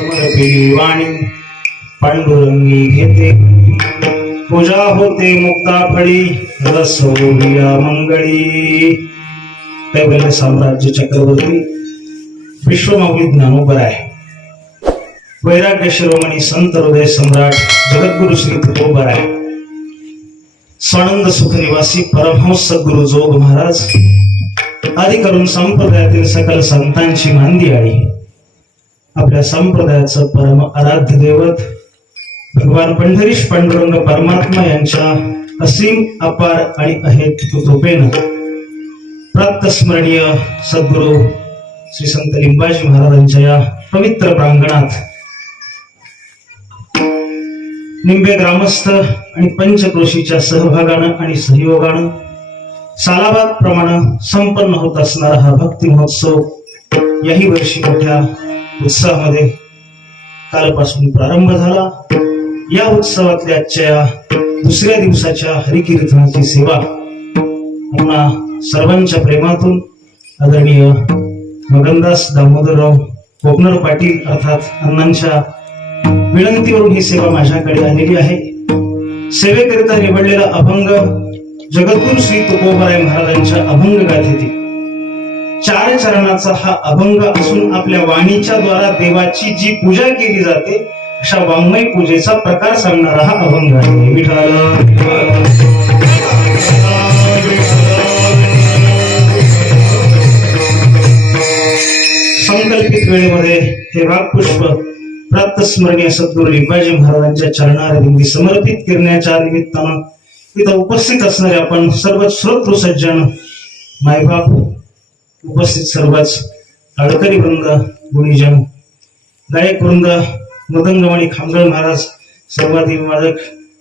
समर्पिली वाणी पांडुरंगी घेते पूजा होते मुक्ता फळी रस होऊया मंगळी. कैवल्य साम्राज्य चक्रवर्ती विश्वमाऊली ज्ञानोबराय वैराग्य शिरोमणी संत हृदय सम्राट जगद्गुरु श्री तुकोबराय स्वानंद सुख निवासी परमहंस सद्गुरु जोग महाराज आदी करून संप्रदायातील सकल संतांची मांदी आळी आपल्या संप्रदायाचं परम आराध्य दैवत भगवान पंढरीश पांडुरंग परमात्मा यांच्या असीम अपार आणि अहेत कृपेनं प्राप्त स्मरणीय सद्गुरु श्री संत लिंबाजी महाराजांच्या या पवित्र प्रांगणात निंबे ग्रामस्थ आणि पंचक्रोशीच्या सहभागानं आणि सहयोगानं सालाबाद प्रमाणे संपन्न होत असणारा हा भक्ती महोत्सव याही वर्षी मोठ्या उत्साहामध्ये कालपासून प्रारंभ झाला. या उत्सवातल्या आजच्या दुसऱ्या दिवसाच्या हरिकीर्तनाची सेवा आपणा सर्वांच्या प्रेमातून आदरणीय मगनदास दामोदरराव कोकनर पाटील अर्थात अण्णांच्या विनंतीवरून ही सेवा माझ्याकडे आलेली आहे. सेवेकरिता निवडलेला अभंग जगद्गुरु श्री तुकोबराय महाराजांच्या अभंग गाथेतील 4 चरणाचा हा अभंग असून आपल्या वाणीच्या द्वारा देवाची जी पूजा केली जाते अशा वाङ्मय पूजेचा प्रकार सांगणारा हा अभंग आहे. विठ्ठल संकल्पित वेळेमध्ये हे वाक्पुष्प प्राप्त स्मरणीय सद्गुरु लिंबाजी महाराजांच्या चरणारविंदी समर्पित करण्याच्या निमित्तानं इथं उपस्थित असणारे आपण सर्व श्रोतृ सज्जन मायबाप उपस्थित सर्वच आडकरी वृंद गुणीजन गायक वृंद मदंगमणी खामगळ महाराज सर्वाधिक वादक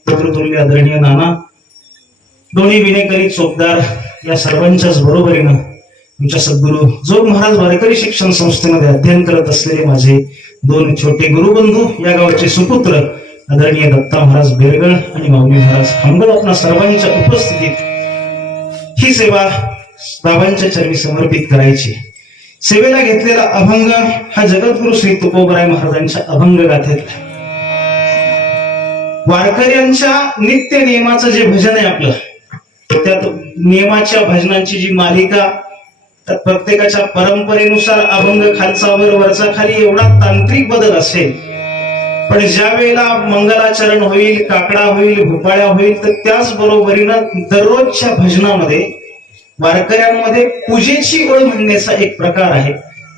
पुत्रतुल्य आदरणीय नाना दोन्ही विनेकरी चोपदार या सर्वांच्याच बरोबरीनं तुमच्या सद्गुरु जोग महाराज वारकरी शिक्षण संस्थेमध्ये अध्ययन करत असलेले माझे 2 छोटे गुरुबंधू या गावचे सुपुत्र आदरणीय दत्ता महाराज बेरगळ आणि माऊली महाराज खामगळ आपणा सर्वांच्या उपस्थितीत ही सेवा बाबांच्या चरणी समर्पित करायची. सेवेला घेतलेला अभंग हा जगद्गुरु श्री तुकोबराय महाराजांच्या अभंग गाथेतला. वारकऱ्यांच्या नित्य नियमाचं जे भजन आहे आपलं त्यात नियमाच्या भजनांची जी मालिका त्यात प्रत्येकाच्या परंपरेनुसार अभंग खालचा वर वरचा खाली एवढा तांत्रिक बदल असेल पण ज्या वेळेला मंगलाचरण होईल काकडा होईल भोपाळ्या होईल तर त्याच बरोबरीनं दररोजच्या भजनामध्ये वारकऱ्यांमध्ये पूजेची ओळ म्हणण्याचा एक प्रकार आहे.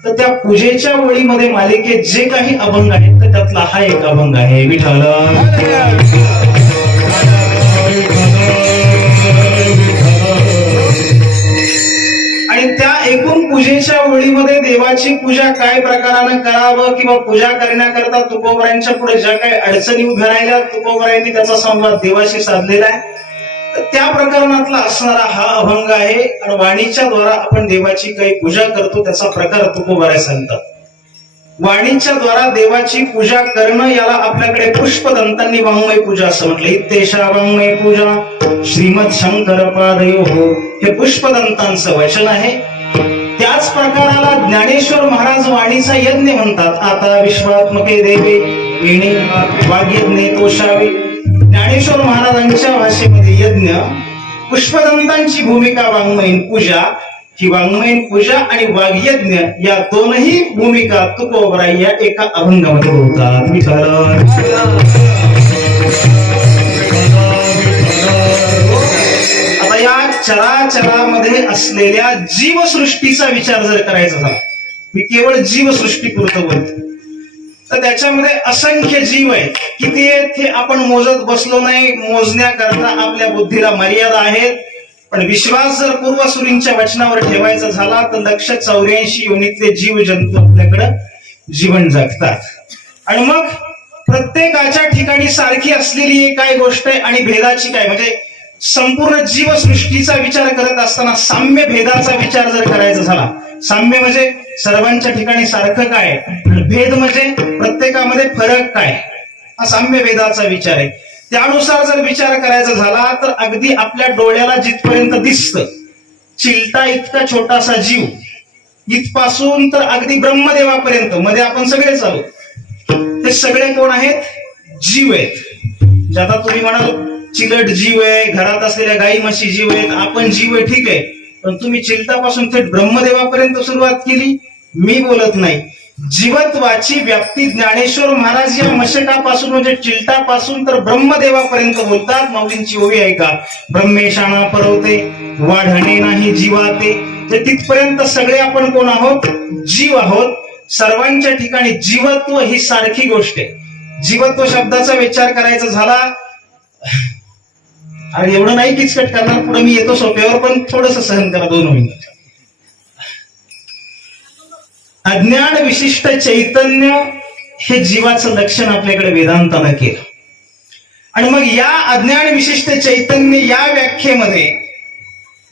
तर त्या पूजेच्या ओळीमध्ये मालिकेत जे काही अभंग आहेत तर त्यातला हा एक अभंग आहे. विठ्ठल आणि त्या एकूण पूजेच्या ओळीमध्ये देवाची पूजा काय प्रकारानं करावं किंवा पूजा करण्याकरता तुकोबरायांच्या पुढे ज्या काही अडचणी उभ्या राहिल्या तुकोबरायांनी त्याचा संवाद देवाशी साधलेला आहे. तर त्या प्रकरणातला असणारा हा अभंग आहे आणि वाणीच्या द्वारा आपण देवाची काही पूजा करतो त्याचा प्रकार तुकोबराय सांगतात. वाणीच्या द्वारा देवाची पूजा करणं याला आपल्याकडे पुष्पदंतांनी वाङ्मय पूजा असं म्हटलं. इत्तेषा वाङ्मय पूजा श्रीमद शंकर पादयो हे पुष्पदंतांचं वचन आहे. त्याच प्रकाराला ज्ञानेश्वर महाराज वाणीचा यज्ञ म्हणतात. आता विश्वात्मके देवे वेणे वाग्यज्ञे तोषावे. ज्ञानेश्वर महाराजांच्या भाषेमध्ये यज्ञ पुष्पदंतांची भूमिका वाङ्मयीन पूजा ही वाङ्मयीन पूजा आणि वाग्यज्ञ या दोनही भूमिका तुकोबराय या एका अभंगामध्ये होतात. आता या चराचरामध्ये असलेल्या जीवसृष्टीचा विचार जर करायचा झाला मी केवळ जीवसृष्टी पुरतं बोलतो तर त्याच्यामध्ये असंख्य जीव आहेत. किती आहेत हे आपण मोजत बसलो नाही. मोजण्याकरता आपल्या बुद्धीला मर्यादा आहेत. पण विश्वास जर पूर्वसुरींच्या वचनावर ठेवायचा झाला तर 184 योनीतले जीव जंतू आपल्याकडे जीवन जगतात. आणि मग प्रत्येकाच्या ठिकाणी सारखी असलेली काय गोष्ट आहे आणि भेदाची काय म्हणजे संपूर्ण जीवसृष्टीचा विचार करत असताना साम्य भेदाचा विचार जर करायचा झाला साम्य म्हणजे सर्वांच्या ठिकाणी सारखं काय भेद म्हणजे प्रत्येकामध्ये फरक काय हा साम्य भेदाचा विचार आहे. त्यानुसार जर विचार करायचा झाला तर अगदी आपल्या डोळ्याला जिथपर्यंत दिसतं चिलटा इतका छोटासा जीव इथपासून तर अगदी ब्रह्मदेवापर्यंत मध्ये आपण सगळेच आलो हे सगळे कोण आहेत? जीव आहेत. जे आता तुम्ही म्हणाल चिलट जीव आहे, घरात असलेल्या गाई म्हशी जीव आहेत, आपण जीव आहे, ठीक आहे, पण तुम्ही चिलटापासून थेट ब्रह्मदेवापर्यंत सुरुवात केली. मी बोलत नाही. जीवत्वाची व्याप्ती ज्ञानेश्वर महाराज या मशकापासून म्हणजे चिलटापासून तर ब्रह्मदेवापर्यंत बोलतात. माऊलींची ओवी आहे का? ब्रह्मेशाना परवते वाढणे नाही जीवाते. तर तिथपर्यंत सगळे आपण कोण आहोत? जीव आहोत. सर्वांच्या ठिकाणी जीवत्व ही सारखी गोष्ट आहे. जीवत्व शब्दाचा विचार करायचा झाला, अरे एवढं नाही किचकट करणार, पुढे मी येतो सोप्यावर, पण थोडस सहन करा 2 मिनिट. अज्ञान विशिष्ट चैतन्य हे जीवाचं लक्षण आपल्याकडे वेदांतानं केलं. आणि मग या अज्ञान विशिष्ट चैतन्य या व्याख्येमध्ये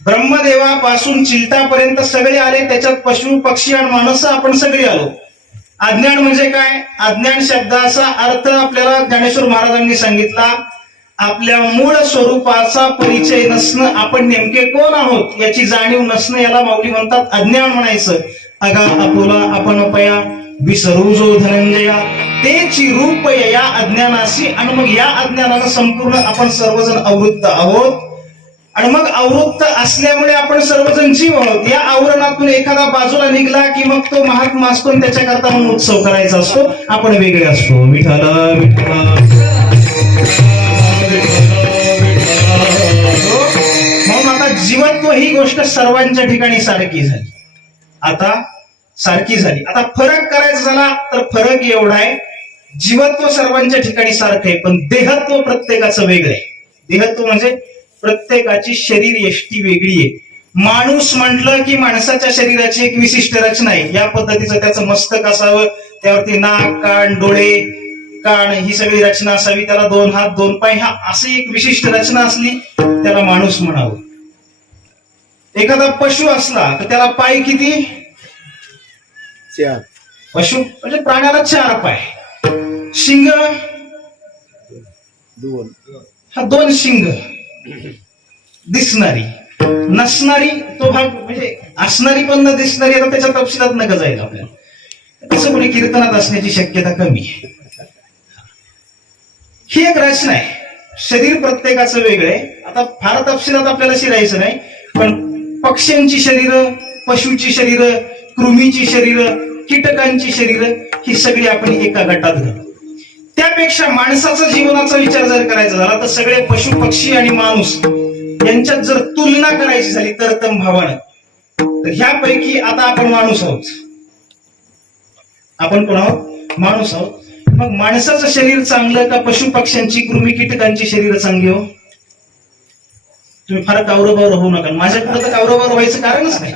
ब्रह्मदेवापासून चिलटापर्यंत सगळे आले. त्याच्यात पशु पक्षी आणि माणसं आपण सगळे आलो. अज्ञान म्हणजे काय? अज्ञान शब्दाचा अर्थ आपल्याला ज्ञानेश्वर महाराजांनी सांगितला, आपल्या मूळ स्वरूपाचा परिचय नसणं, आपण नेमके कोण आहोत याची जाणीव नसणं, याला माऊली म्हणतात अज्ञान म्हणायचं. अगा आपुला आपण पया विसरू जो धनंजया, तेची रूप या अज्ञानाशी. आणि मग या अज्ञानानं संपूर्ण आपण सर्वजण आवृत्त आहोत. आणि मग आवृत्त असल्यामुळे आपण सर्वजण जीव आहोत. या आवरणातून एखादा बाजूला निघला की मग तो महात्मा असतो आणि त्याच्याकरता मग उत्सव करायचा असतो, आपण वेगळे असतो. विठ्ठल म्हणून आता जीवत्व ही गोष्ट सर्वांच्या ठिकाणी सारखी झाली. आता सारखी झाली. आता फरक करायचा झाला तर फरक एवढा आहे, जीवत्व सर्वांच्या ठिकाणी सारखं आहे, पण देहत्व प्रत्येकाचं वेगळं आहे. देहत्व म्हणजे प्रत्येकाची शरीर यष्टी वेगळी आहे. माणूस म्हटलं की माणसाच्या शरीराची एक विशिष्ट रचना आहे. या पद्धतीचं त्याचं मस्तक असावं, त्यावरती नाक, कान, डोळे, कान ही सगळी रचना असावी, त्याला 2 हात 2 पाय, हा अशी एक विशिष्ट रचना असली त्याला माणूस म्हणावं. एखादा पशु असला तर त्याला पाय किती? 4. पशु म्हणजे प्राण्याला 4 पाय. शिंग 2. हा 2 शिंग. दिसणारी नसणारी तो भाग म्हणजे असणारी पण न दिसणारी. आता त्याच्या तपशिलात नका जाईल आपल्याला, तसं कोणी कीर्तनात असण्याची शक्यता कमी आहे. ही एक रचना आहे. शरीर प्रत्येकाचं वेगळं आहे. आता फार तपशिलात आपल्याला शिरायचं नाही, पण पक्ष्यांची शरीरं, पशुची शरीरं, कृमीची शरीरं, कीटकांची शरीरं ही सगळी आपण एका गटात घालू. त्यापेक्षा माणसाचा जीवनाचा विचार जर करायचा झाला तर सगळे पशु पक्षी आणि माणूस यांच्यात जर तुलना करायची झाली तरतम भावानं, तर ह्यापैकी आता आपण माणूस आहोत. आपण कोण आहोत? माणूस आहोत. मग माणसाचं शरीर चांगलं का पशु पक्ष्यांची कृमी कीटकांची शरीर चांगली हो? तुम्ही फार कावरबावर होऊ नका. माझ्याकडे तर कावरबावर व्हायचं कारणच नाही.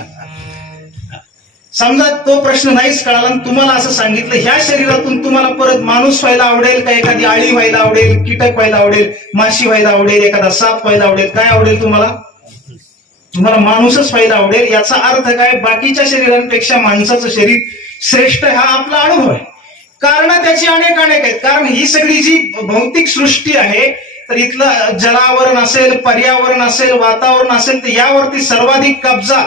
समजा तो प्रश्न नाहीच कळाला आणि तुम्हाला असं सांगितलं ह्या शरीरातून तुम्हाला परत माणूस व्हायला आवडेल का, एखादी आळी व्हायला आवडेल, कीटक व्हायला आवडेल, माशी व्हायला आवडेल, एखादा साप व्हायला आवडेल, काय आवडेल तुम्हाला? तुम्हाला माणूसच व्हायला आवडेल. याचा अर्थ काय? बाकीच्या शरीरांपेक्षा माणसाचं शरीर श्रेष्ठ हा आपला अनुभव आहे. कारण त्याची अनेक आहेत. कारण ही सगळी जी भौतिक सृष्टी आहे, तर इथलं जलावरण असेल, पर्यावरण असेल, वातावरण असेल, तर यावरती सर्वाधिक कब्जा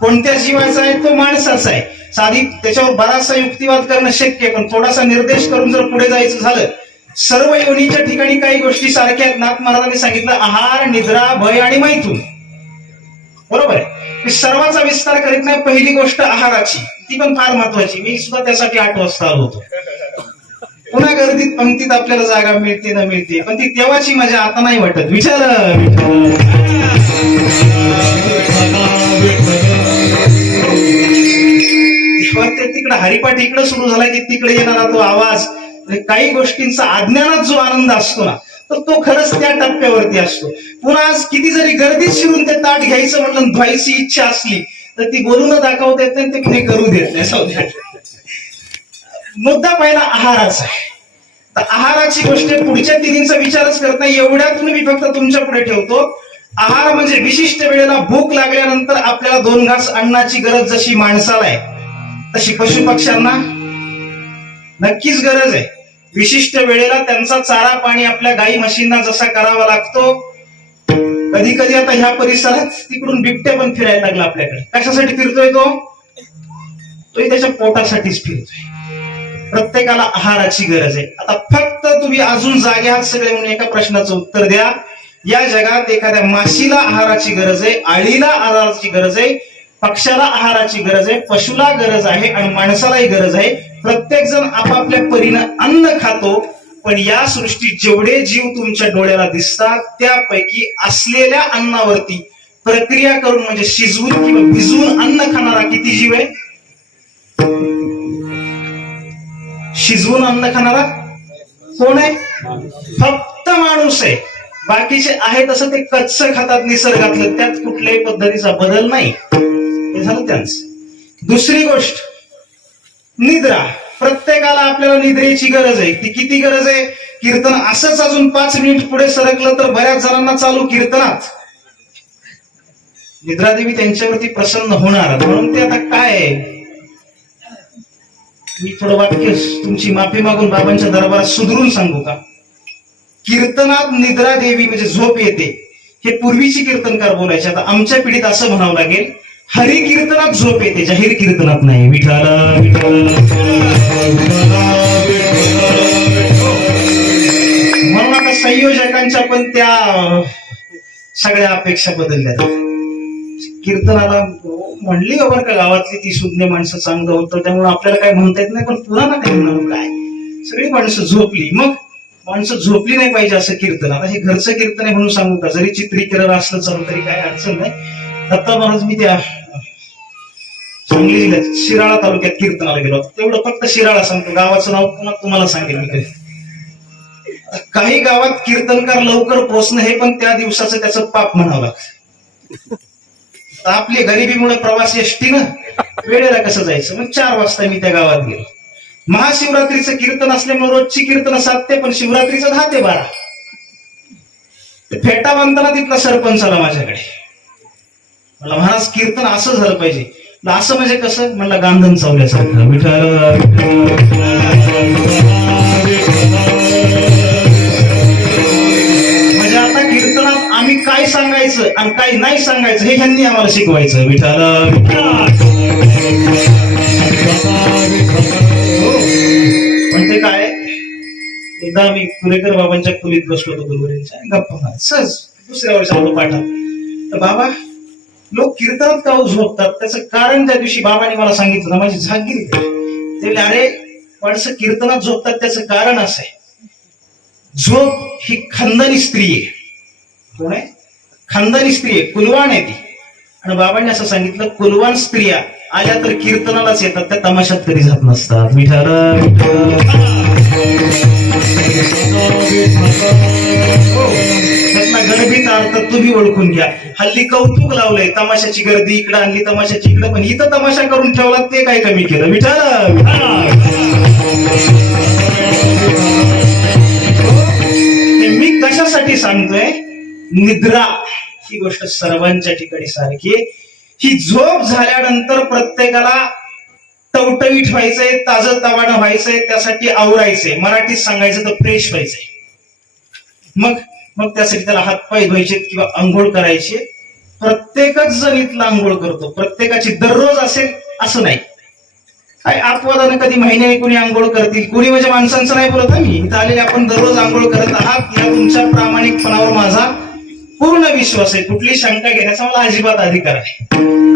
कोणत्या जीवाचा आहे? तो माणसाचा आहे. साधी त्याच्यावर बराचसा युक्तिवाद करणं शक्य, पण थोडासा निर्देश करून जर पुढे जायचं झालं, सर्व योनीच्या ठिकाणी काही गोष्टी सारख्या आहेत. नाथ महाराजांनी सांगितलं आहार, निद्रा, भय आणि मैथून. बरोबर आहे. मी सर्वांचा विस्तार करीत नाही. पहिली गोष्ट आहाराची, ती पण फार महत्वाची. मी सुद्धा त्यासाठी 8 वाजता आलो होतो. पुन्हा गर्दीत पंक्तीत आपल्याला जागा मिळते न मिळते, पण ती तेव्हाची मजा आता नाही वाटत. विचार तिकडे हरिपाठ इकडे सुरू झाला की तिकडे येणारा तो आवाज, काही गोष्टींचा अज्ञानात जो आनंद असतो ना, तर तो खरंच त्या टप्प्यावरती असतो. पुन्हा आज किती जरी गर्दीत शिरून ते ताट घ्यायचं म्हणलं, धुवायची इच्छा असली तर ती बोलून दाखवता येत नाही, ते कुणी करू देत नाही. मुद्दा पहिला आहाराचा आहे. तर आहाराची गोष्ट पुढच्या तिन्हींचा विचारच करत नाही. एवढ्यातून मी फक्त तुमच्या पुढे ठेवतो. आहार म्हणजे विशिष्ट वेळेला भूक लागल्यानंतर आपल्याला 2 घास अन्नाची गरज जशी माणसाला आहे तशी पशु पक्ष्यांना नक्कीच गरज आहे. विशिष्ट वेळेला त्यांचा चारा पाणी आपल्या गाई म्हशींना जसा करावा लागतो. कधी कधी आता ह्या परिसरात तिकडून बिबट्या पण फिरायला लागला आपल्याकडे. कशासाठी फिरतोय तो? तो त्याच्या पोटासाठीच फिरतोय. प्रत्येकाला आहाराची गरज आहे. आता फक्त तुम्ही अजून जागे आहात सगळे म्हणून एका प्रश्नाचं उत्तर द्या. या जगात एखाद्या माशीला आहाराची गरज आहे, आळीला आहाराची गरज आहे, पक्ष्याला आहाराची गरज आहे, पशुला गरज आहे आणि माणसालाही गरज आहे. प्रत्येक जण आपापल्या परीनं अन्न खातो. पण या सृष्टीत जेवढे जीव तुमच्या डोळ्याला दिसतात त्यापैकी असलेल्या अन्नावरती प्रक्रिया करून म्हणजे शिजवून किंवा भिजवून अन्न खाणारा किती जीव आहे? शिजवून अन्न खाणारा कोण आहे? फक्त माणूस आहे. बाकीचे आहे तसं ते कच्चं खातात निसर्गातलं, त्यात कुठल्याही पद्धतीचा बदल नाही. हे झालं त्यांचं. दुसरी गोष्ट, निद्रा. प्रत्येकाला आपल्याला निद्रेची गरज आहे. ती किती गरज आहे? कीर्तन असंच अजून 5 मिनिट पुढे सरकलं तर बऱ्याच जणांना चालू कीर्तनात निद्रादेवी त्यांच्यावरती प्रसन्न होणार. म्हणून ते आता काय आहे, मी थोडं वाक्य तुमची माफी मागून बाबांच्या दरबारात सुधरून सांगू का? कीर्तनात निद्रा देवी म्हणजे झोप येते हे पूर्वीची कीर्तनकार बोलायचे. आता आमच्या पिढीत असं म्हणावं लागेल, हरी कीर्तनात झोप येते, जाहीर कीर्तनात नाही. विठाला म्हणून आता संयोजकांच्या पण त्या सगळ्या अपेक्षा बदलल्या. कीर्तनाला म्हणली बरं का गावातली ती सुज्ञ माणसं चांगलं होतं त्यामुळे आपल्याला काय म्हणता येत नाही, पण पुन्हा ना काय म्हणणार काय, सगळी माणसं झोपली. मग माणसं झोपली नाही पाहिजे असं कीर्तन. आता हे घरचं कीर्तन आहे म्हणून सांगू का? जरी चित्रीकरण असलं चालू तरी काय अडचण नाही. दत्ता महाराज मी त्या सांगली जिल्ह्यात शिराळा तालुक्यात कीर्तनाला गेलो, तेवढं फक्त शिराळा सांगतो, गावाचं नाव पुन्हा तुम्हाला सांगेल मी कधी. काही गावात कीर्तनकार लवकर पोहोचणं हे पण त्या दिवसाचं त्याचं पाप म्हणावं लागतं. आपली गरिबीमुळे प्रवास एसटीनं वेळेला कसं जायचं, मग 4 वाजता मी त्या गावात गेलो. महाशिवरात्रीचं कीर्तन असल्यामुळे रोजची कीर्तन 7 ते, पण शिवरात्रीचं 10 ते 12. फेटा बांधताना तिथला सरपंच आला माझ्याकडे, म्हणला महाराज कीर्तन असं झालं पाहिजे. असं म्हणजे कसं? म्हणलं गांधन चावल्यासारखं. म्हणजे आता कीर्तनात आम्ही काय सांगायचं आणि काय नाही सांगायचं हे ह्यांनी आम्हाला शिकवायचं. म्हणजे काय, एकदा मी कुरेकर बाबांच्या खोलीत बसलो होतो, गुरुवारीच्या गप्पा सहज दुसऱ्या वर्षी आलो पाठात. तर बाबा लोक कीर्तनात का झोपतात त्याचं कारण त्या दिवशी बाबांनी मला सांगितलं ना, माझी झाक गेली. ते अरे माणसं कीर्तनात झोपतात त्याचं कारण असं आहे, झोप ही खानदानी स्त्री आहे. कोण आहे? खानदानी स्त्री आहे, कुलवान आहे ती. आणि बाबांनी असं सांगितलं, कुलवान स्त्रिया आल्या तर कीर्तनालाच येतात, त्या तमाशात कधी जात नसतात. त्यातला गर्भित अर्थ तुम्ही ओळखून घ्या. हल्ली कौतुक लावलंय, तमाशाची गर्दी इकडं आणली, तमाशाची इकडं, पण इथं तमाशा करून ठेवला ते काय कमी केलं? मी कशासाठी सांगतोय? निद्रा ही गोष्ट सर्वांच्या ठिकाणी सारखी आहे. ही झोप झाल्यानंतर प्रत्येकाला टवटवीत व्हायचंय, ताजं तवानं व्हायचंय, त्यासाठी आवरायचंय, मराठीत सांगायचं तर फ्रेश व्हायचंय. मग त्यासाठी त्याला हातपाय धुवायचे किंवा आंघोळ करायचे. प्रत्येकच जण इथला आंघोळ करतो, प्रत्येकाची दररोज असेल असं नाही. काय अपवादानं कधी महिन्याने कोणी आंघोळ करतील, कोणी म्हणजे माणसांचं नाही बोलत. मी इथं आलेले आपण दररोज आंघोळ करत आहात, या तुमच्या प्रामाणिकपणावर माझा पूर्ण विश्वास आहे. कुठली शंका घेण्याचा मला अजिबात अधिकार आहे.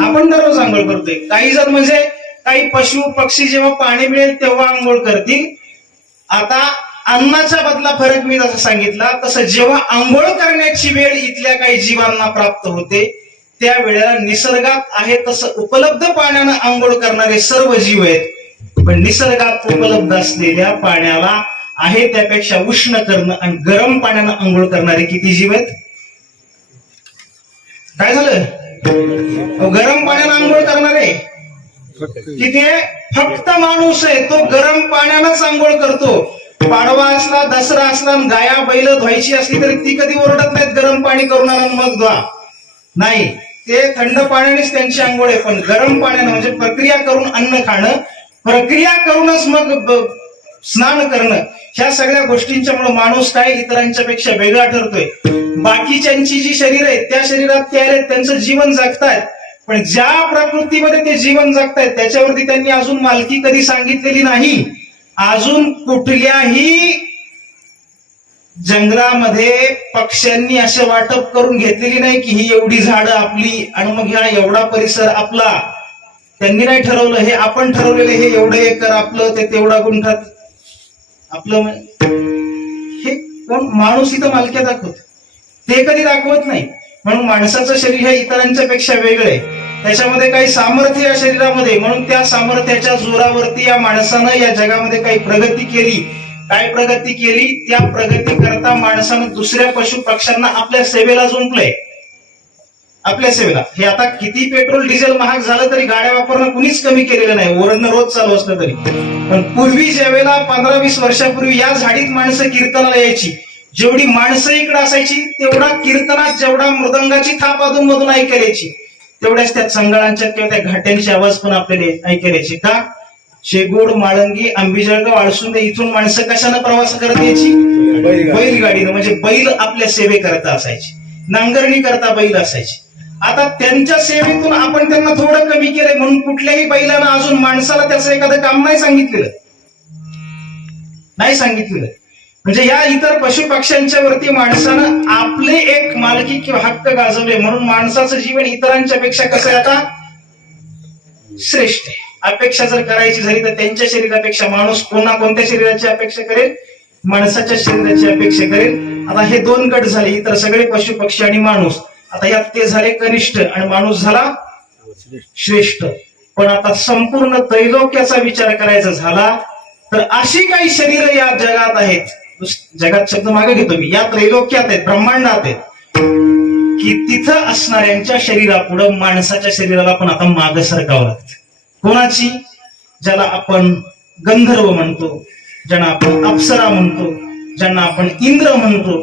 आपण दररोज आंघोळ करतोय. काही जण म्हणजे काही पशु पक्षी जेव्हा पाणी मिळेल तेव्हा आंघोळ करतील. आता अन्नाच्या बदला फरक मी जसं सांगितला तसं जेव्हा आंघोळ करण्याची वेळ इथल्या काही जीवांना प्राप्त होते त्या वेळेला निसर्गात आहे तसं उपलब्ध पाण्यानं आंघोळ करणारे सर्व जीव आहेत. पण निसर्गात उपलब्ध असलेल्या पाण्याला आहे त्यापेक्षा उष्ण करणं आणि गरम पाण्यानं आंघोळ करणारे किती जीव आहेत? काय झालं? गरम पाण्यानं आंघोळ करणारे किती आहे? फक्त माणूस आहे, तो गरम पाण्यानंच आंघोळ करतो. पाडवा असला, दसरा असला, गाया बैल धुवायची असली तरी ती कधी ओरडत नाहीत गरम पाणी करून आणून मग धुवा. नाही, ते थंड पाण्यानेच त्यांची आंघोळ आहे. पण गरम पाण्यानं म्हणजे प्रक्रिया करून अन्न खाणं, प्रक्रिया करूनच मग स्नान करणं, ह्या सगळ्या गोष्टींच्यामुळे माणूस काय इतरांच्या पेक्षा वेगळा ठरतोय. बाकीच्यांची जी शरीर आहेत त्या शरीरात ते आहेत, त्यांचं जीवन जगतायत, पण ज्या प्रकृतीमध्ये ते जीवन जगतायत त्याच्यावरती त्यांनी अजून मालकी कधी सांगितलेली नाही. अजून कुठल्याही जंगलामध्ये पक्ष्यांनी असे वाटप करून घेतलेली नाही की ही एवढी झाडं आपली आणि मग ह्या एवढा परिसर आपला. त्यांनी नाही ठरवलं, हे आपण ठरवलेलं. हे एवढं एकर आपलं, ते तेवढा गुंठात आपलं. हे कोण माणूस इथं मालक्या दाखवत, ते कधी दाखवत नाही. म्हणून माणसाचं शरीर हे इतरांच्या पेक्षा वेगळं आहे. त्याच्यामध्ये काही सामर्थ्य या शरीरामध्ये, म्हणून त्या सामर्थ्याच्या जोरावरती या माणसानं या जगामध्ये काही प्रगती केली. काय प्रगती केली? त्या प्रगती करता माणसानं दुसऱ्या पशु पक्ष्यांना आपल्या सेवेला जुंपलंय. आपल्या सेवेला. हे आता किती पेट्रोल डिझेल महाग झालं तरी गाड्या वापरणं कुणीच कमी केलेलं नाही, ओरडणं रोज चालू असलं तरी. पण पूर्वी ज्या वेळेला 15-20 वर्षापूर्वी या झाडीत माणसं कीर्तनाला यायची, जेवढी माणसं इकडे असायची तेवढा कीर्तनात जेवढा मृदंगाची थाप अधून मधून ऐकायला यायची, तेवढ्याच त्या संगळांच्या किंवा त्या घाट्यांचे आवाज पण आपल्याला ऐकायला यायचे. का? शेगोड, माळंगी, आंबेजळगाव, आळसुंदे इथून माणसं कशानं प्रवास करत यायची? बैलगाडीनं. म्हणजे बैल आपल्या सेवे करता असायची, नांगरणी करता बैल असायची. आता त्यांच्या सेवेतून आपण त्यांना थोडं कमी केलंय, म्हणून कुठल्याही बैलानं अजून माणसाला त्याचं एखादं काम नाही सांगितलेलं. म्हणजे या इतर पशु पक्ष्यांच्या वरती माणसानं आपले एक मालकी किंवा हक्क गाजवले. म्हणून माणसाचं जीवन इतरांच्या पेक्षा कसं आहे आता? श्रेष्ठ आहे. अपेक्षा जर करायची झाली तर त्यांच्या शरीरापेक्षा माणूस पुन्हा कोणत्या शरीराची अपेक्षा करेल? माणसाच्या शरीराची अपेक्षा करेल. आता हे 2 गट झाले, इतर सगळे पशु पक्षी आणि माणूस. आता यात ते झाले कनिष्ठ आणि माणूस झाला श्रेष्ठ. पण आता संपूर्ण त्रैलोक्याचा विचार करायचा झाला तर अशी काही शरीर या जगात आहेत, जगात शब्द मागे घेतो मी, या त्रैलोक्यात आहेत, ब्रह्मांडात आहेत, की तिथं असणाऱ्यांच्या शरीरापुढं माणसाच्या शरीराला पण आता मागं सरकावं लागतं. कोणाची? ज्याला आपण गंधर्व म्हणतो, ज्यांना आपण अप्सरा म्हणतो, ज्यांना आपण इंद्र म्हणतो,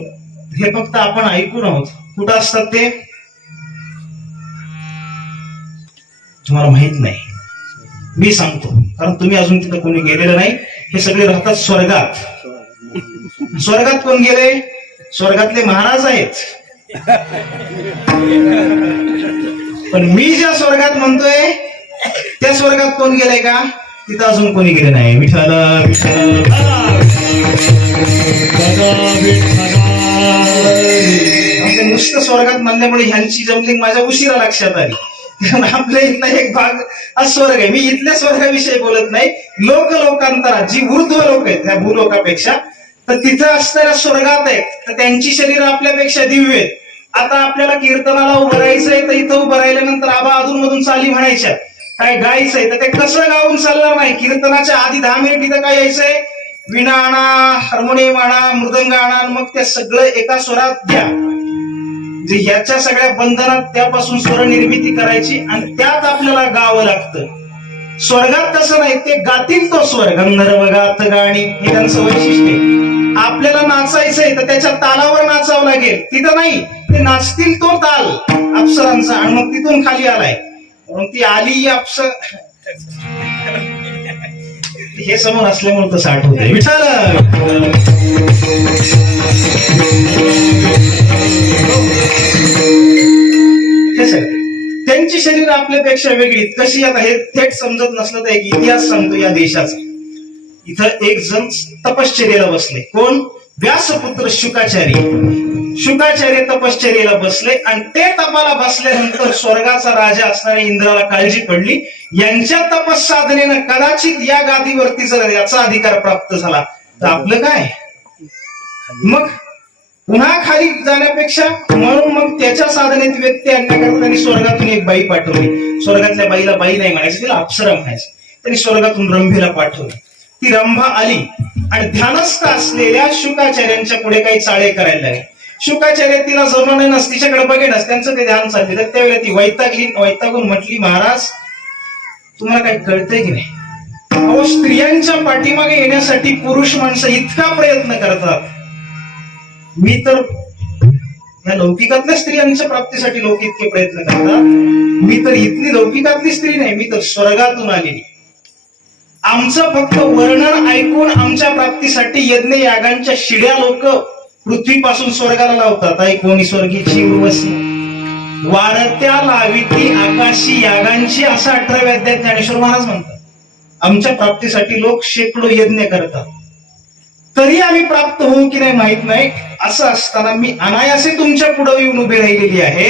हे फक्त आपण ऐकून आहोत. कुठं असतात ते तुम्हाला माहित नाही. मी सांगतो, कारण तुम्ही अजून तिथं कोणी गेलेलं नाही. हे सगळे राहतात स्वर्गात. स्वर्गात कोण गेले? स्वर्गातले महाराज आहेत. पण मी ज्या स्वर्गात म्हणतोय त्या स्वर्गात कोण गेलाय का? तिथं अजून कोणी गेले नाही. विठ्ठल नुसतं स्वर्गात म्हणल्यामुळे ह्यांची जमलिंग माझ्या उशिरा लक्षात आली. आपल्या इथला एक भाग हा स्वर्ग आहे. मी इथल्या स्वर्गाविषयी बोलत नाही. लोकांतरात जी ऊर्ध्व लोक आहेत त्या भूलोकापेक्षा, तर तिथं असणाऱ्या स्वर्गात आहेत, तर त्यांची शरीर आपल्यापेक्षा दिव्य आहेत. आता आपल्याला कीर्तनाला उभं राहायचंय, तर इथं उभं राहिल्यानंतर आबा अधून मधून चाली म्हणायच्या, काय गायचंय तर ते कसं गाऊन चालणार नाही. कीर्तनाच्या आधी 10 मिनिट इथं काय यायचंय? विणा आणा, हार्मोनियम आणा, मृदंग आणा, मग ते सगळं एका स्वरात द्या. ह्याच्या सगळ्या बंधनात त्यापासून स्वर निर्मिती करायची आणि त्यात आपल्याला गावं लागतं. स्वर्गात तसं नाही, ते गातील तो स्वर. गंधर्व गात गाणी हे त्यांचं वैशिष्ट्य आहे. आपल्याला नाचायचंय तर त्याच्या तालावर नाचावं लागेल. तिथं नाही, ते नाचतील तो ताल अप्सरांचा आणि मग तिथून खाली आलाय. म्हणून ती आली अप्सर, हे समोर असल्यामुळे तसं आठवतंय. विठ्ठल हे सगळं त्यांची शरीर आपल्यापेक्षा वेगळी कशी? आता हे थेट समजत नसलं तर एक इतिहास सांगतो या देशाचा. इथं एक जण तपश्चर्याला बसले. कोण? व्यासपुत्र शुकाचार्य तपश्चर्याला बसले आणि ते तपाला बसल्यानंतर स्वर्गाचा राजा असणाऱ्या इंद्राला काळजी पडली, यांच्या तपस्साधनेनं कदाचित या गादीवरती जर याचा अधिकार प्राप्त झाला तर आपलं काय? मग पुन्हा खाली जाण्यापेक्षा, म्हणून मग त्याच्या साधनेत व्यक्ती आणण्याकरता त्यांनी स्वर्गातून एक बाई पाठवली. स्वर्गातल्या बाईला बाई नाही म्हणायचं, तिला अप्सरा म्हणायचं. त्यांनी स्वर्गातून रंभेला पाठवली. ती रंभा आली आणि ध्यानस्थ असलेल्या शुकाचार्यांच्या पुढे काही चाळे करायला लागले. शुकाचार्य तिला जमणच, तिच्याकडे बघेनच, त्यांचं ते ध्यान चालले. तर त्यावेळेला ती वैतागून म्हटली, महाराज तुम्हाला काही कळतंय की नाही? अहो, स्त्रियांच्या पाठीमागे येण्यासाठी पुरुष माणसं इतका प्रयत्न करतात. मी तर या लौकिकातल्या स्त्रियांच्या प्राप्तीसाठी लोक इतके प्रयत्न करतात. मी तर इथली लौकिकातली स्त्री नाही, मी तर स्वर्गातून आलेली. आमचं फक्त वर्णन ऐकून आमच्या प्राप्तीसाठी यज्ञ यागांच्या शिड्या लोक पृथ्वीपासून स्वर्गाला लावतात. ऐकोनी स्वर्गीची उर्वशी वारत्या लाविती आकाशी यागांची, असं 18व्या अध्यायात ज्ञानेश्वर महाराज म्हणतात. आमच्या प्राप्तीसाठी लोक शेकडो यज्ञ करतात, तरी आम्ही प्राप्त होऊ की नाही माहित नाही. असं असताना मी अनायासे तुमच्या पुढे येऊन उभी राहिलेली आहे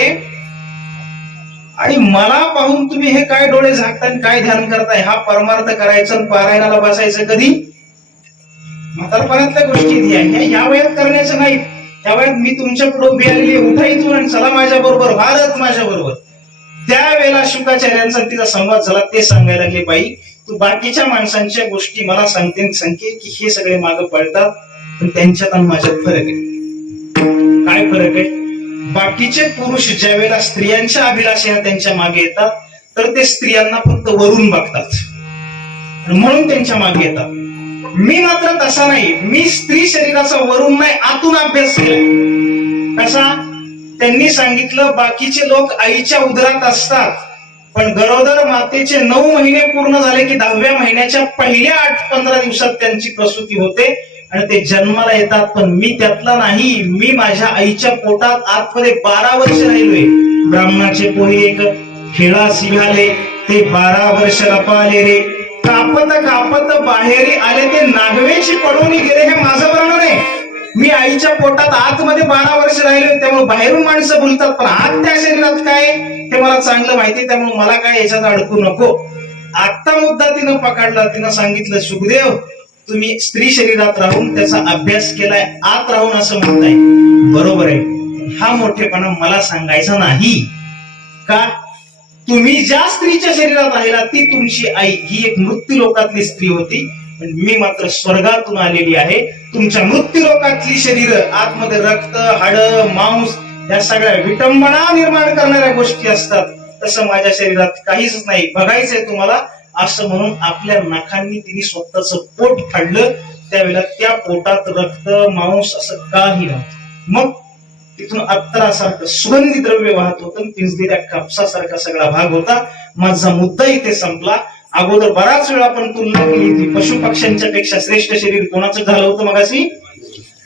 आणि मला पाहून तुम्ही हे काय डोळे झाकताय, काय ध्यान करताय? हा परमार्थ करायचा आणि पारायणाला बसायचं कधी? म्हातारपणातल्या गोष्टी या वयात करण्याचं नाही. त्या वयात मी तुमच्या पुढे उभी आलेली, उठा इथून आणि चला माझ्या बरोबर, भारत माझ्या बरोबर. त्यावेळेला शुकाचार्यांचा तिचा संवाद झाला. ते सांगायला लागले, बाई तू बाकीच्या माणसांच्या गोष्टी मला सांगते की हे सगळे मागे पळतात, पण त्यांच्यात आणि माझ्यात फरक आहे. काय फरक आहे? बाकीचे पुरुष ज्या वेळेला स्त्रियांच्या अभिलाषेने त्यांच्या मागे येतात, तर ते स्त्रियांना फक्त वरून बघतात म्हणून त्यांच्या मागे येतात. मी मात्र तसा नाही. मी स्त्री शरीराचा वरून नाही, आतून अभ्यास केला. कसा? त्यांनी सांगितलं, बाकीचे लोक आईच्या उदरात असतात, पण गरोदर मातेचे 9 महिने पूर्ण झाले की 10व्या महिन्याच्या पहिल्या 8-15 दिवसात त्यांची प्रसूती होते आणि ते जन्माला येतात. पण मी त्यातला नाही. मी माझ्या आईच्या पोटात आतमध्ये 12 वर्ष राहिलोय. ब्राह्मणाचे पोरी एक खेळास निघाले, ते 12 वर्ष लपाले रे. कापत कापत बाहेर आले, ते नागवेची पडून गेले. हे माझं वर्णन आहे. मी आईच्या पोटात आतमध्ये 12 वर्ष राहिले, त्यामुळे बाहेरून माणसं बोलतात, पण आत त्या शरीरात काय ते मला चांगलं माहिती, त्यामुळे मला काय याच्यात अडकू नको. आता मुद्दा तिनं पकडला. तिनं सांगितलं, सुखदेव तुम्ही स्त्री शरीरात राहून त्याचा अभ्यास केलाय, आत राहून असं म्हणताय, बरोबर आहे. हा मोठेपणा मला सांगायचा नाही. का? तुम्ही ज्या स्त्रीच्या शरीरात राहिला ती तुमची आई, ही एक मृत्यू लोकातली स्त्री होती, पण मी मात्र स्वर्गातून आलेली आहे. तुमच्या मृत्यू लोकातली शरीर, आतमध्ये रक्त, हाड, मांस, या सगळ्या विटंबना निर्माण करणाऱ्या गोष्टी असतात. तसं माझ्या शरीरात काहीच नाही, बघायचंय तुम्हाला. असं म्हणून आपल्या नखांनी तिने स्वतःच पोट फाडलं. त्यावेळेला त्या पोटात रक्त, मांस असं काही नव्हतं. मग तिथून अत्तरासारखं सुगंधी द्रव्य वाहत होतं, पिंजलेल्या कापसासारखा सगळा भाग होता. माझा मुद्दा इथे संपला. अगोदर बराच वेळा आपण तुलना केली होती. पशु पक्ष्यांच्या पेक्षा श्रेष्ठ शरीर कोणाचं झालं होतं मगाशी?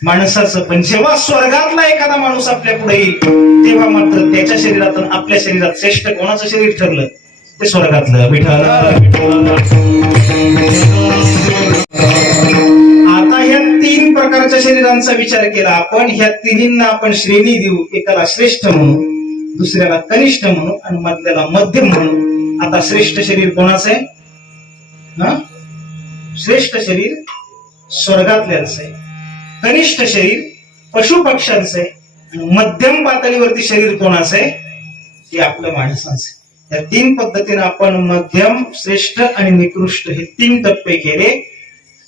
माणसाचं. पण जेव्हा स्वर्गातला एखादा माणूस आपल्या पुढे येईल, तेव्हा मात्र त्याच्या शरीरातून आपल्या शरीरात श्रेष्ठ कोणाचं शरीर ठरलं? ते स्वर्गातलं. विठ्ठल. आता ह्या 3 प्रकारच्या शरीरांचा विचार केला आपण. ह्या तिन्हींना आपण श्रेणी देऊ. एकाला श्रेष्ठ म्हणू, दुसऱ्याला कनिष्ठ म्हणू आणि मधल्याला मध्यम म्हणू. आता श्रेष्ठ शरीर कोणाचं आहे? श्रेष्ठ शरीर स्वर्गातल्याचं आहे, कनिष्ठ शरीर पशु पक्ष्यांचं आहे आणि मध्यम पातळीवरती शरीर कोणाचं आहे? ते आपलं माणसांचं आहे. या 3 पद्धतीने आपण मध्यम, श्रेष्ठ आणि निकृष्ट हे 3 टप्पे केले.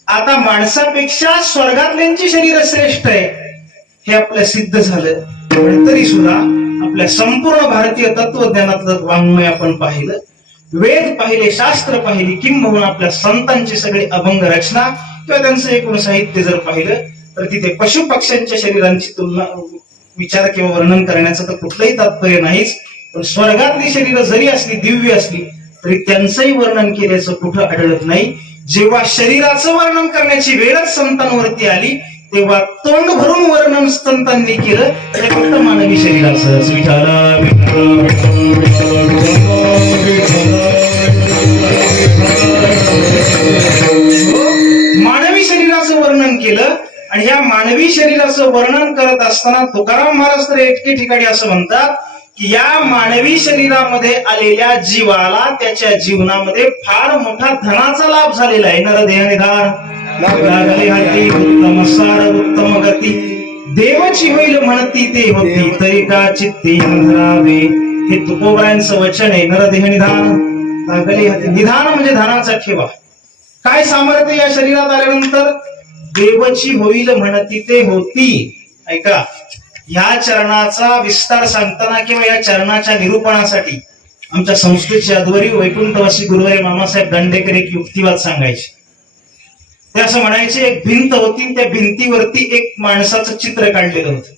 आता माणसापेक्षा स्वर्गातल्यांची शरीर श्रेष्ठ आहे हे आपलं सिद्ध झालं. पण तरी सुद्धा आपल्या संपूर्ण भारतीय तत्वज्ञानातलं वाङ्मय आपण पाहिलं, वेद पाहिले, शास्त्र पाहिली, किंबहुना आपल्या संतांची सगळी अभंग रचना किंवा त्यांचं एकूण साहित्य जर पाहिलं, तर तिथे पशु पक्ष्यांच्या शरीरांची तुलना, विचार किंवा वर्णन करण्याचं तर कुठलंही तात्पर्य नाहीच. पण स्वर्गातली शरीर जरी असली, दिव्य असली, तरी त्यांचंही वर्णन केल्याचं कुठं आढळत नाही. जेव्हा शरीराचं वर्णन करण्याची वेळच संतांवरती आली, तेव्हा तोंड भरून वर्णन संतांनी केलं. ते फक्त मानवी शरीराचं. मानवी शरीराचं वर्णन केलं. आणि या मानवी शरीराचं वर्णन करत असताना तुकाराम महाराज तर एके ठिकाणी असं म्हणतात की या मानवी शरीरामध्ये आलेल्या जीवाला त्याच्या जीवनामध्ये फार मोठा धनाचा लाभ झालेला आहे. नरदेह निधान, लागले हाती उत्तम सार उत्तम गती, देवची होईल म्हणती ते होती, तरी का चित्ती धरावे. हे तुकोबरायांचं वचन आहे. नरदेह निधान, लागले हाती. निधान म्हणजे धनाचा ठेवा. काय सामर्थ्य या शरीरात आल्यानंतर? देवची होईल म्हणती ते होती. ऐका, ह्या चरणाचा विस्तार सांगताना किंवा या चरणाच्या निरूपणासाठी आमच्या संस्थेचे अध्वरी वैकुंठवासी गुरुवारी मामासाहेब दांडेकर एक युक्तिवाद सांगायचे. ते असं म्हणायचे, एक भिंत होती, त्या भिंतीवरती एक माणसाचं चित्र काढलेलं होतं.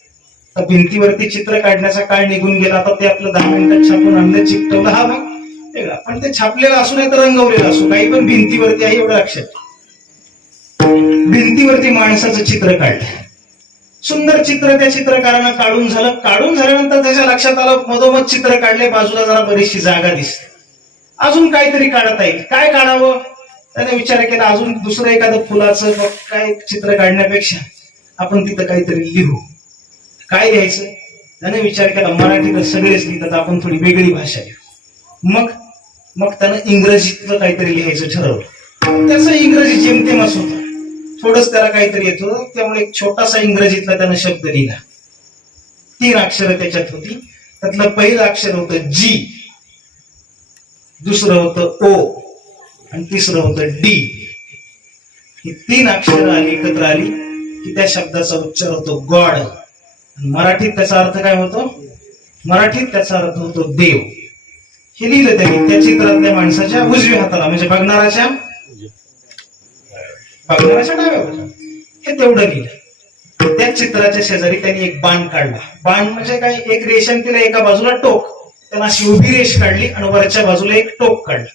त्या भिंतीवरती चित्र काढण्याचा काळ निघून गेला. आता ते आपलं 10 मिनिटात छापून आणलं, चिकटवलं, हा भाग वेगळा. पण ते छापलेलं असू नाही तर रंगवलेलं असू, काही पण भिंतीवरती आहे एवढं लक्षात. भिंतीवरती माणसाचं चित्र काढलं, सुंदर चित्र त्या चित्रकारानं काढून झालं. काढून झाल्यानंतर त्याच्या लक्षात आलं, मधोमध चित्र काढले, बाजूला जरा बरीचशी जागा दिसते, अजून काहीतरी काढता येईल. काय काढावं? त्याने विचार केला अजून दुसरं एखादं फुलाचं मग काय चित्र काढण्यापेक्षा आपण तिथं काहीतरी लिहू. काय लिहायचं? त्याने विचार केला मराठी तर सगळेच लिहितात, आपण थोडी वेगळी भाषा लिहू. मग त्यानं इंग्रजीतलं काहीतरी लिहायचं ठरवलं. त्याचं इंग्रजी जेमतेमच होतं, थोडंच त्याला काहीतरी येत होतं, त्यामुळे एक छोटासा इंग्रजीतला त्यानं शब्द लिहिला. 3 अक्षरं त्याच्यात होती. त्यातलं पहिलं अक्षर होतं जी, दुसरं होतं ओ आणि तिसरं होतं डी. ही 3 अक्षरं आली एकत्र आली की त्या शब्दाचा उच्चार होतो गॉड. मराठीत त्याचा अर्थ काय होतो? मराठीत त्याचा अर्थ होतो देव. हे लिहिलं त्यांनी त्या चित्रातल्या माणसाच्या उजव्या हाताला, म्हणजे बघणाऱ्याच्या डाव्या बाजूला. हे तेवढं लिहिलं. त्या चित्राच्या शेजारी त्यांनी एक बाण काढला. बाण म्हणजे काय? एक रेष आणि तिला एका बाजूला टोक, त्यांना अशी उभी रेष काढली आणि वरच्या बाजूला एक टोक काढलं.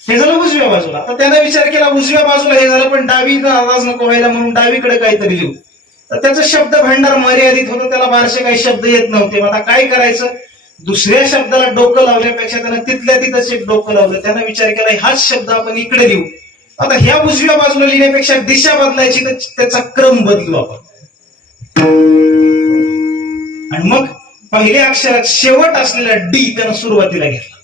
हे झालं उजव्या बाजूला. आता त्याने विचार केला उजव्या बाजूला हे झालं, पण डावीचा आवाज नको व्हायला म्हणून डावीकडे काहीतरी लिहू. तर त्याचं शब्द भांडार मर्यादित होतं, त्याला बारशे काही शब्द येत नव्हते. आता काय करायचं? दुसऱ्या शब्दाला डोकं लावल्यापेक्षा त्यानं तिथल्या तिथंच एक डोकं लावलं. त्यानं विचार केला हाच शब्द आपण इकडे लिहू. आता ह्या उजव्या बाजूला लिहिण्यापेक्षा दिशा बदलायची, तर त्याचा क्रम बदलू आपण. आणि मग पहिल्या अक्षरात शेवट असलेला डी त्यानं सुरुवातीला घेतला.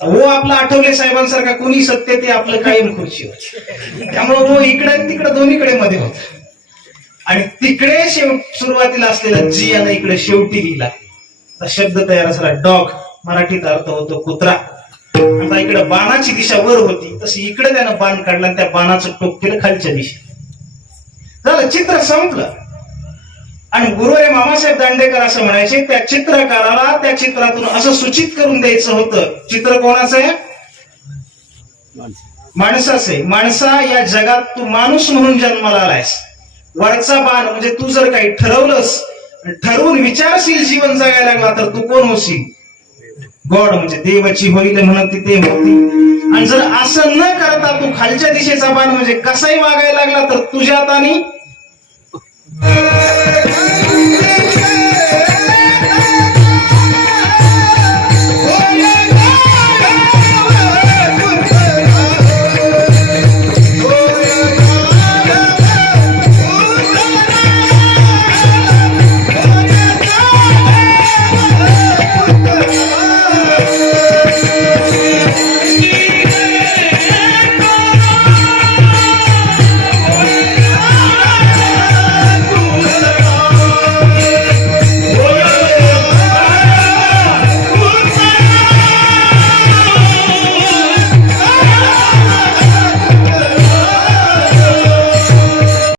वो आपला आठवले साहेबांसारखा कोणी सत्य ते आपलं कायम खुर्चीवर, त्यामुळे वो इकडे तिकडे दोन्हीकडे मध्ये होत. आणि तिकडे सुरुवातीला असलेला जी आणि इकडे शेवटी लिहिला. शब्द तयार झाला डॉग, मराठीत अर्थ होतो कुत्रा. आता इकडे बाणाची दिशा वर होती, तशी इकडे त्यानं बाण काढला, त्या बाणाचं टोक केलं खालच्या दिशेत. झालं, चित्र संपलं. आणि गुरुवारी मामासाहेब दांडेकर असं म्हणायचे, त्या चित्रकाराला त्या चित्रातून असं सूचित करून द्यायचं होतं, चित्र कोणाचं आहे? माणसाचं आहे. माणसा या जगात तू माणूस म्हणून जन्माला आलायस. वरचा बाण म्हणजे तू जर काही ठरवलंस, ठरवून विचारशील जीवन जगायला लागला, तर तू कोण होशील? गॉड, म्हणजे देवाची होईल म्हणत ते होती. आणि जर असं न करता तू खालच्या दिशेचा बाण म्हणजे कसाही वागायला लागला, तर तुझ्यात आणि